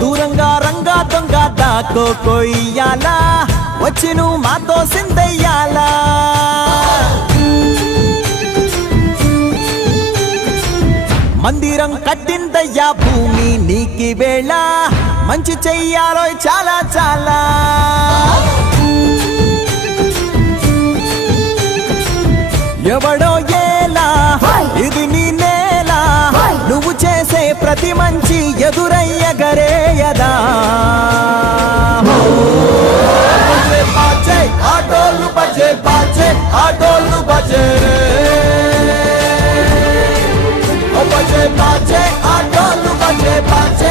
దూరంగా రంగా దొంగ దాకో కొయ్యాలా వచ్చి నువ్వు మాతో సిందయ్యాలా మందిరం కట్టిందయ్యా భూమి నీకి వేళ మంచి చెయ్యాలో చాలా చాలా ఎవడో ఏలా ఇది నీ నేల నువ్వు చేసే ప్రతి మంచి ఎదురయ్యగరేయదా ఆటోలు బజే బాజే ఆటోలు బజే బజే బాజే ఆటోలు బజే బాజే